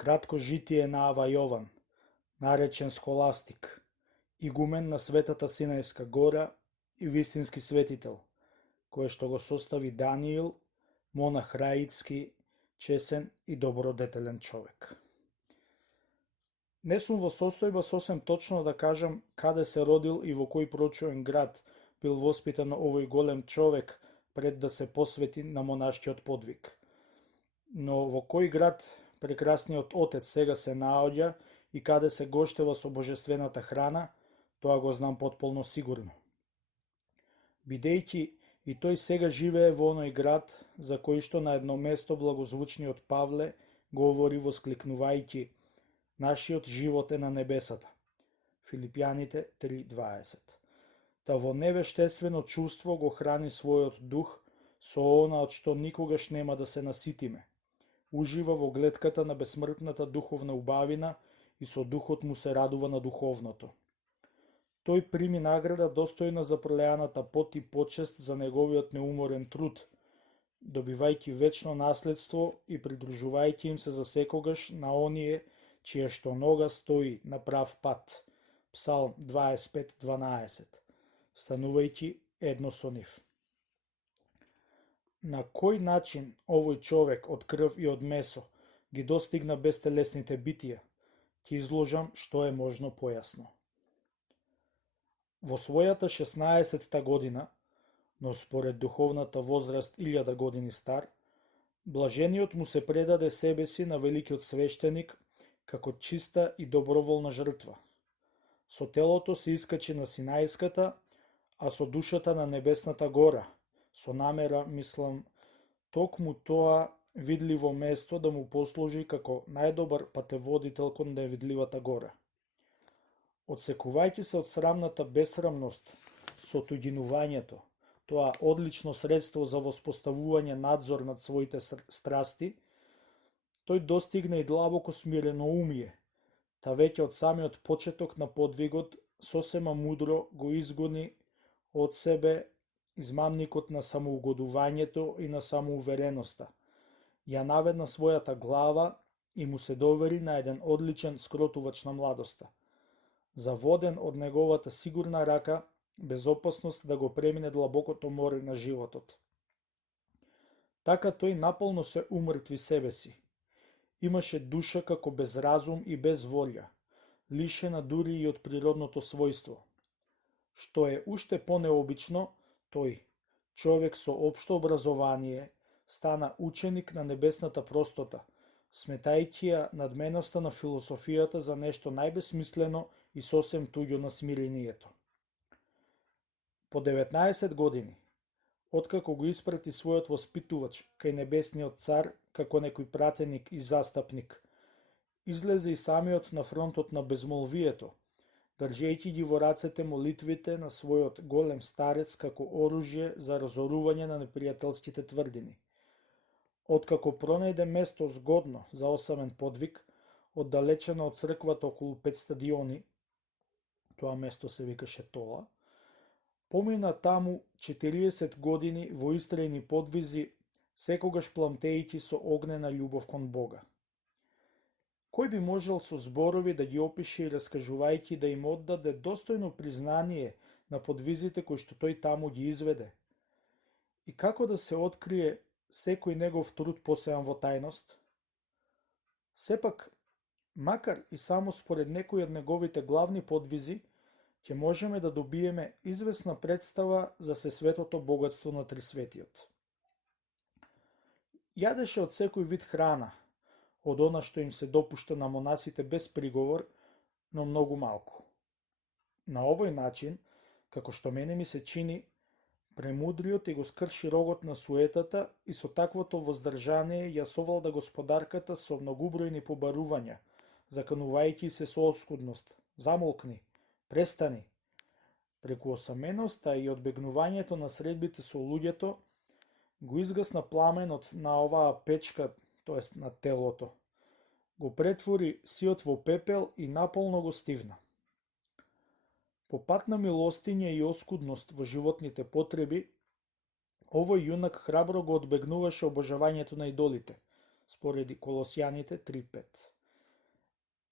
Кратко житие на Ава Јован, наречен Схоластик, игумен на Светата Синајска гора и вистински светител, кое што го состави Даниил, монах раицки, чесен и добродетелен човек. Не сум во состојба сосем точно да кажам каде се родил и во кој прочуен град бил воспитан овој голем човек пред да се посвети на монашкиот подвиг. Но во кој град прекрасниот отец сега се наоѓа и каде се гоштева со божествената храна, тоа го знам потполно сигурно. Бидејќи и тој сега живее во оној град за кој што на едно место благозвучниот Павле говори воскликнувајќи: нашиот живот е на небесата. Филипјаните 3:20. Та во невештествено чувство го храни својот дух со она од што никогаш нема да се наситиме. Ужива во глетката на бесмртната духовна убавина и со духот му се радува на духовното. Тој прими награда достојна за пролеаната пот и почест за неговиот неуморен труд, добивајќи вечно наследство и придружувајќи им се за секогаш на оние чија што нога стои на прав пат. Псалм 25:12. Станувајќи едно со нив. На кој начин овој човек од крв и од месо ги достигна бестелесните битија, ќе изложам што е можно појасно. Во својата 16-та година, но според духовната возраст 1000 години стар, блажениот му се предаде себе си на великиот свештеник како чиста и доброволна жртва. Со телото се искачи на Синајската, а со душата на Небесната гора, со намера, мислам, токму тоа видливо место да му послужи како најдобар патеводител кон невидливата гора. Одсекувајќи се од срамната бесрамност со туѓинувањето, тоа одлично средство за воспоставување надзор над своите страсти, тој достигна и длабоко смирено умие, та веќе од самиот почеток на подвигот сосема мудро го изгони од себе измамникот на самоугодувањето и на самоувереноста, ја наведна својата глава и му се довери на еден одличен скротувач на младоста, заводен од неговата сигурна рака, без опасност да го премине длабокото море на животот. Така тој наполно се умртви себе си. Имаше душа како без разум и без волја, лишена дури и од природното својство. Што е уште понеобично, тој, човек со општо образование, стана ученик на небесната простота, сметајќи ја надменоста на философијата за нешто најбесмислено и сосем туѓо на смирението. По 19 години, откако го испрати својот воспитувач кај небесниот цар како некој пратеник и застапник, излезе и самиот на фронтот на безмолвието, држејќи ги во рацете молитвите на својот голем старец како оружје за разорување на непријателските тврдини. Откако пронајде место згодно за осамен подвиг, оддалечено од црквата околу 5 стадиони, тоа место се викаше Тола, помина таму 40 години во истрајни подвизи, секогаш пламтејќи со огнена љубов кон Бога. Кој би можел со зборови да ги опише и раскажувајќи да им оддаде достојно признание на подвизите кои што тој таму ги изведе? И како да се открие секој негов труд посеан во тајност? Сепак, макар и само според некои од неговите главни подвизи, ќе можеме да добиеме известна представа за сесветото богатство на Трисветиот. Јадеше од секој вид храна, од она што им се допушта на монасите без приговор, но многу малку. На овој начин, како што мене ми се чини, премудриот и го скрши рогот на суетата и со таквото воздржание ја совлада господарката со многубројни побарувања, заканувајќи се со оскудност: замолкни, престани. Преку осаменоста и одбегнувањето на средбите со луѓето, го изгасна пламенот на оваа печка, тоест на телото. Го претвори сиот во пепел и наполно го стивна. По пат на милостиња и оскудност во животните потреби, овој јунак храбро го одбегнуваше обожавањето на идолите, спореди Колосјаните 3:5.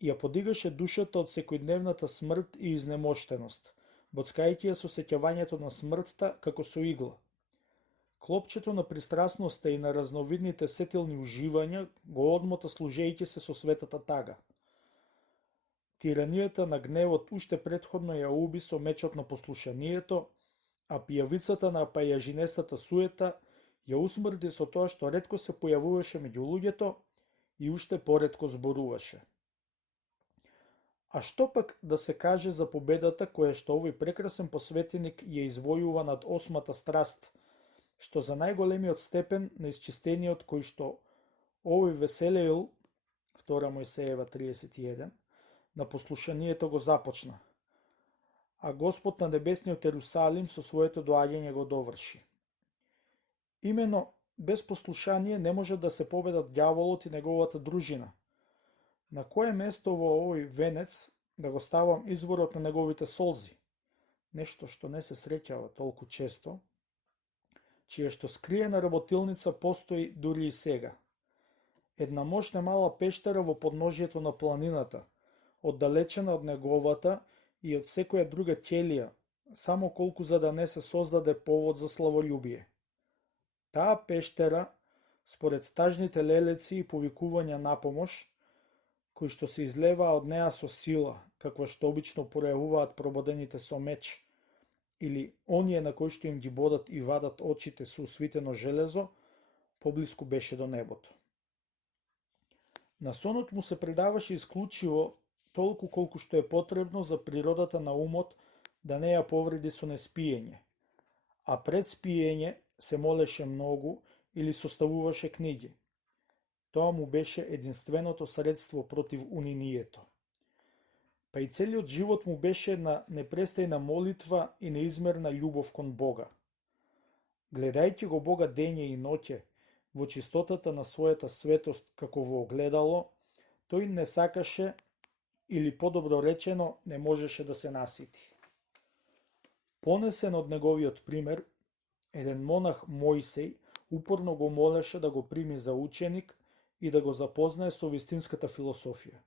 ја подигаше душата од секојдневната смрт и изнемоштеност, боцкајќи ја со сеќавањето на смртта како со игла. Клопчето на пристрасноста и на разновидните сетилни уживања го одмота служејќи се со светата тага. Тиранијата на гневот уште претходно ја уби со мечот на послушанието, а пијавицата на пајажинестата суета ја усмрти со тоа што ретко се појавуваше меѓу луѓето и уште поретко зборуваше. А што пак да се каже за победата која што овој прекрасен посветеник ја извојува над осмата страст, што за најголемиот степен на исчистениот кој што овој веселеил, 2 Мојсеева 31, на послушанието го започна, а Господ на небесниот Ерусалим со своето доаѓање го доврши. Имено, без послушание не може да се победат ѓаволот и неговата дружина. На кое место во овој венец да го ставам изворот на неговите солзи? Нешто што не се среќава толку често, чија што скриена работилница постои дури и сега. Една мошна мала пештера во подножието на планината, оддалечена од неговата и од секоја друга ќелија, само колку за да не се создаде повод за славолюбие. Таа пештера, според тажните лелеци и повикувања на помош, кои што се излеваа од неа со сила, каква што обично пројавуваат прободените со меч, или оние на кои што им ги бодат и вадат очите со усвитено железо, поблиску беше до небото. На сонот му се предаваше исклучиво толку колку што е потребно за природата на умот да не ја повреди со неспиење, а пред спиење се молеше многу или составуваше книги. Тоа му беше единственото средство против унинието. Па и целиот живот му беше на непрестајна молитва и неизмерна љубов кон Бога. Гледајќи го Бога дење и ноќе, во чистотата на својата светост како во огледало, тој не сакаше, или подобро речено, не можеше да се насити. Понесен од неговиот пример, еден монах Мојсей упорно го молеше да го прими за ученик и да го запознае со вистинската философија.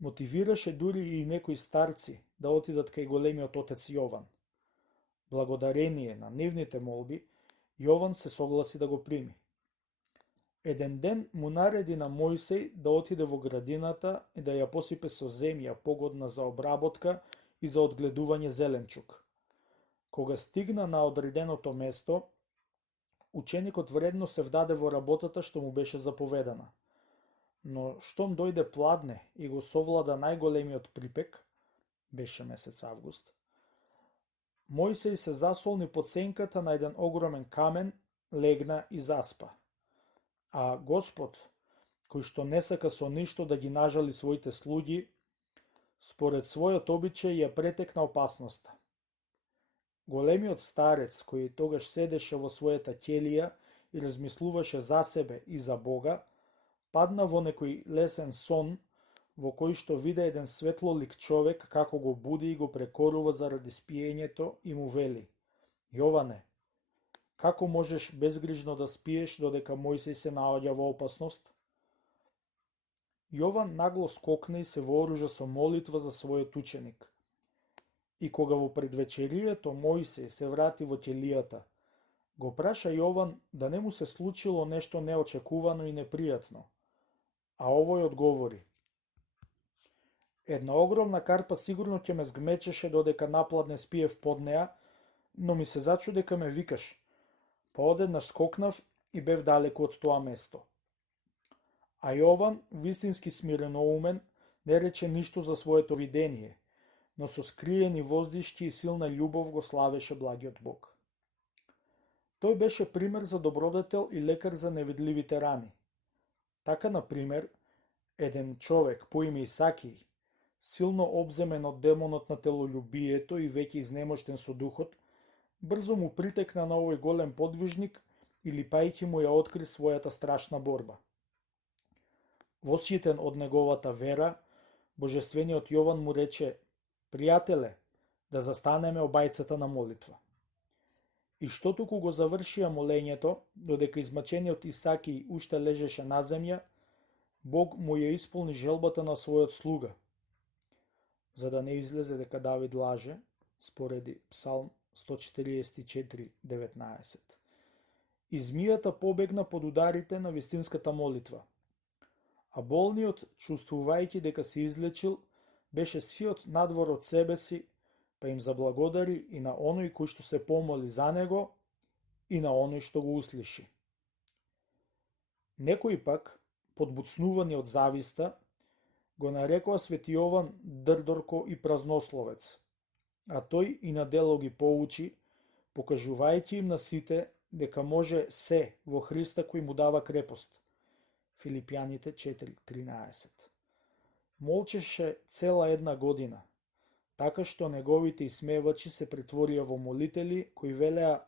Мотивираше дури и некои старци да отидат кај големиот отец Јован. Благодарение на нивните молби, Јован се согласи да го прими. Еден ден му нареди на Мојсей да отиде во градината и да ја посипе со земја погодна за обработка и за одгледување зеленчук. Кога стигна на одреденото место, ученикот вредно се вдаде во работата што му беше заповедана. Но штом дојде пладне и го совлада најголемиот припек, беше месец август, Мојсей се засолни под сенката на еден огромен камен, легна и заспа. А Господ, кој што не сака со ништо да ги нажали своите слуги, според својот обичај ја претекна опасноста. Големиот старец, кој тогаш седеше во својата ќелија и размислуваше за себе и за Бога, падна во некој лесен сон, во кој што виде еден светлолик човек како го буди и го прекорува заради спиењето и му вели: Јоване, како можеш безгрижно да спиеш додека Мојсей се наоѓа во опасност? Јован нагло скокна и се вооружа со молитва за својот ученик. И кога во предвечерието Мојсей се врати во ќелијата, го праша Јован да не му се случило нешто неочекувано и непријатно. А овој одговори: една огромна карпа сигурно ќе ме згмечеше додека напладне спиев под неа, но ми се зачу дека ме викаш. Па одеднаш скокнав и бев далеку од тоа место. А Јован, вистински смиренouмен, не рече ништо за своето видение, но со скриени воздишки и силна љубов го славеше благиот Бог. Тој беше пример за добродетел и лекар за невидливите рани. Така, например, еден човек по име Исакиј, силно обземен од демонот на телолюбието и веќе изнемоштен со духот, брзо му притекна на овој голем подвижник и липајќи му ја откри својата страшна борба. Воситен од неговата вера, божествениот Јован му рече: пријателе, да застанеме обајцата на молитва. И што туку го завршија молењето, додека измачениот Исаки уште лежеше на земја, Бог му ја исполни желбата на својот слуга, за да не излезе дека Давид лаже, спореди Псалм 144:19. И змијата побегна под ударите на вистинската молитва, а болниот, чувствувајќи дека се излечил, беше сиот надвор од себе си, па им заблагодари и на оној кој што се помоли за него и на оној што го услиши. Некои пак, подбуцнувани од зависта, го нарекоа свети Јован дрдорко и празнословец, а тој и на дело ги поучи, покажувајќи им на сите дека може се во Христа кој му дава крепост. Филипјаните 4:13. Молчеше цела една година, така што неговите исмевачи се претворија во молители кои велеа: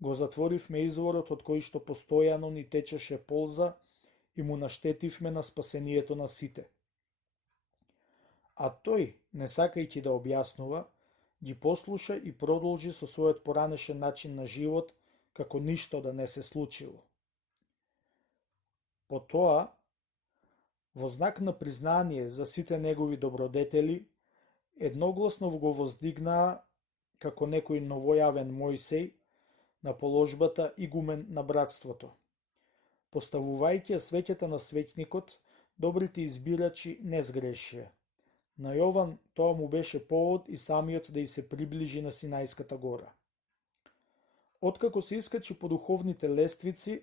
го затворивме изворот од кој што постојано ни течеше полза и му наштетивме на спасението на сите. А тој, не сакајќи да објаснува, ги послуша и продолжи со својот поранешен начин на живот, како ништо да не се случило. Потоа, во знак на признание за сите негови добродетели, едногласно го воздигнаа како некој новојавен Мојсей на положбата игумен на братството. Поставувајќи ја свеќата на светникот, добрите избирачи не сгрешија. На Јован тоа му беше повод и самиот да и се приближи на Синајската гора. Откако се искачи по духовните лествици,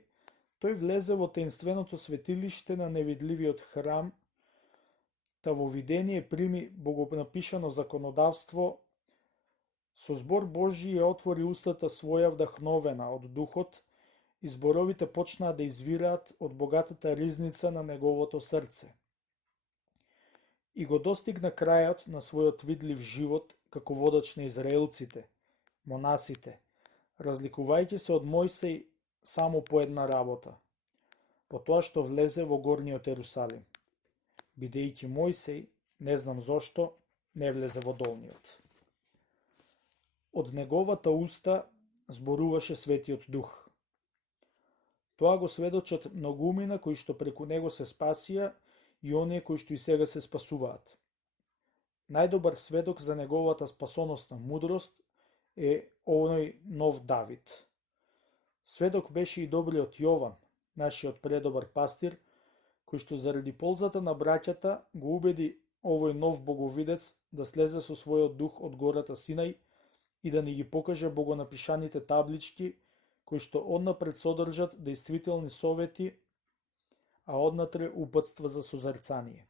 тој влезе во таинственото светилиште на невидливиот храм, та во видение прими богонапишано законодавство, со збор Божји ја отвори устата своја вдахновена од духот и зборовите почнаа да извираат од богатата ризница на неговото срце. И го достигна крајот на својот видлив живот како водач на израелците, монасите, разликувајќи се од Мојсей само по една работа, по тоа што влезе во горниот Ерусалим, бидејќи Мојсей, не знам зошто, не влезе во долниот. Од неговата уста зборуваше Светиот Дух. Тоа го сведочат многумина кои што преку него се спасија и оние кои што и сега се спасуваат. Најдобар сведок за неговата спасоносна мудрост е оној нов Давид. Сведок беше и добриот Јован, нашиот предобар пастир, кој што заради ползата на браќата го убеди овој нов боговидец да слезе со својот дух од гората Синај и да ни ги покаже богонапишаните таблички, кои што однапред содржат действителни совети, а однатре упатства за созерцание.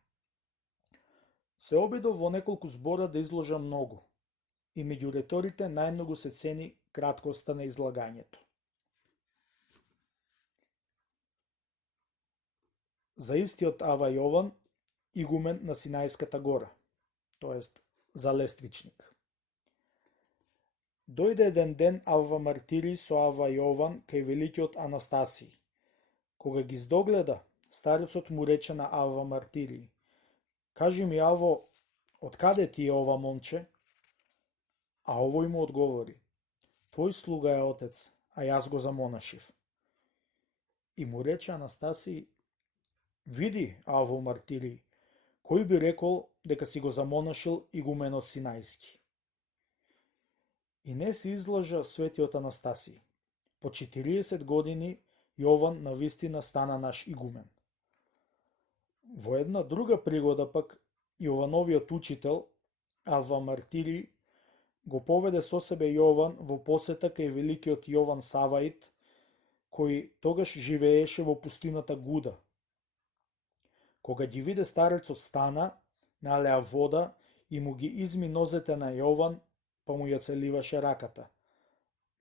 Се обидов во неколку збора да изложам многу, и меѓу реторите најмногу се цени краткоста на излагањето. За истиот Ава Јован, игумен на Синајската гора, тоест за лествичник. Дојде еден ден Ава Мартирий со Ава Јован кај великиот Анастасиј. Кога ги здогледа, старецот му рече на Ава Мартирий: кажи ми, Аво, од каде ти е ова момче? А овој му одговори: твој слуга е отец, а јас го замонашив. И му рече Анастасиј: види, Аво Мартирий, кој би рекол дека си го замонашил игуменот Синајски? И не се излажа светиот Анастасиј. По 40 години Јован навистина стана наш игумен. Во една друга пригода пак Јовановиот учител, Ава Мартирий, го поведе со себе Јован во посета кај великиот Јован Саваит, кој тогаш живееше во пустината Гуда. Кога ги виде старецот стана, налеа вода и му ги изми нозете на Јован, па му ја целиваше раката.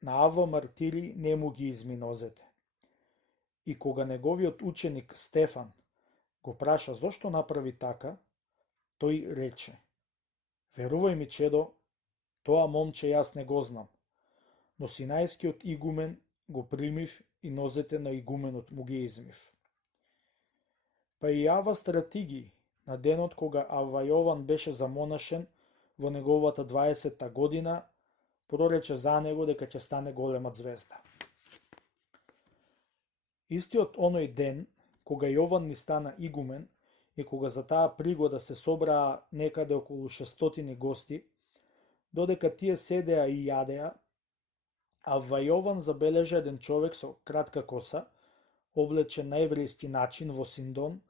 На Ава Мартирий не му ги изми нозете. И кога неговиот ученик Стефан го праша зошто направи така, тој рече: верувај ми, чедо, тоа момче јас не го знам, но Синајскиот игумен го примив и нозете на игуменот му ги измив. Па и Ава Стратиги, на денот кога Ава Јован беше замонашен во неговата 20-та година, прорече за него дека ќе стане голема звезда. Истиот оној ден, кога Јован ни стана игумен и кога за таа пригода се собраа некаде околу 600 гости, додека тие седеа и јадеа, а во Јован забележа еден човек со кратка коса, облечен на еврејски начин во синдон,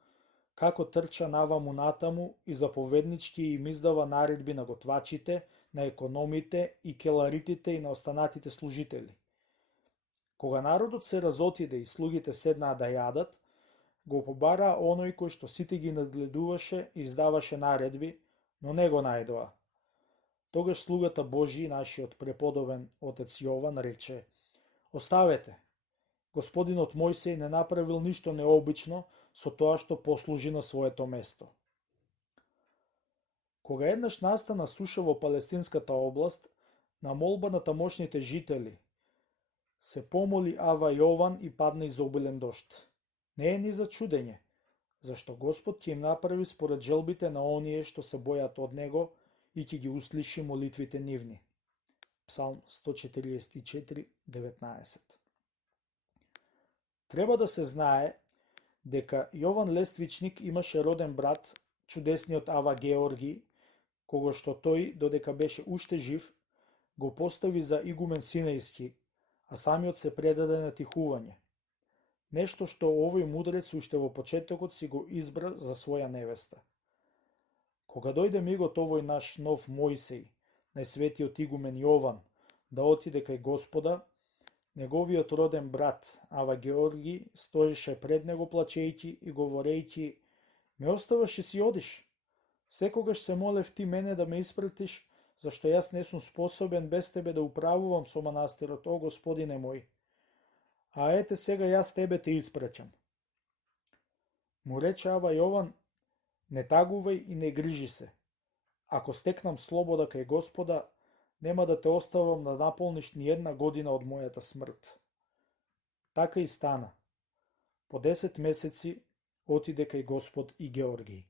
како трча наваму натаму и заповеднички им издава наредби на готвачите, на економите и келаритите и на останатите служители. Кога народот се разотиде и слугите седнаа да јадат, го побараа оној кој што сите ги надгледуваше и издаваше наредби, но не го најдоа. Тогаш слугата Божи, нашиот преподобен отец Јован, рече: Оставете, Господинот Мојсей не направил ништо необично со тоа што послужи на своето место. Кога еднаш настана суша во палестинската област, на молба на тамошните жители, се помоли Ава Јован и падна изобилен дожд. Не е ни за чудење, зашто Господ ќе им направи според желбите на оние што се бојат од него и ќе ги услиши молитвите нивни. Псалм 144:19. Треба да се знае дека Јован Лествичник имаше роден брат, чудесниот Ава Георги, кого што тој, додека беше уште жив, го постави за игумен Синејски, а самиот се предаде на тихување. Нешто што овој мудрец уште во почетокот си го избра за своја невеста. Кога дојде мигот овој наш нов Мојсей, најсветиот игумен Јован, да отиде кај Господа, неговиот роден брат Ава Георги стоеше пред него плачејќи и говорејќи: Ме оставаш и си одиш. Секогаш се молев ти мене да ме испратиш, зашто јас не сум способен без тебе да управувам со манастирот, о Господине мој. А ете сега јас тебе те испраќам. Му рече Ава Јован: Не тагувај и не грижи се. Ако стекнам слобода кај Господа, нема да те оставам да наполниш ни една година од мојата смрт. Така и стана. По 10 месеци отиде кај Господ и Георгиј.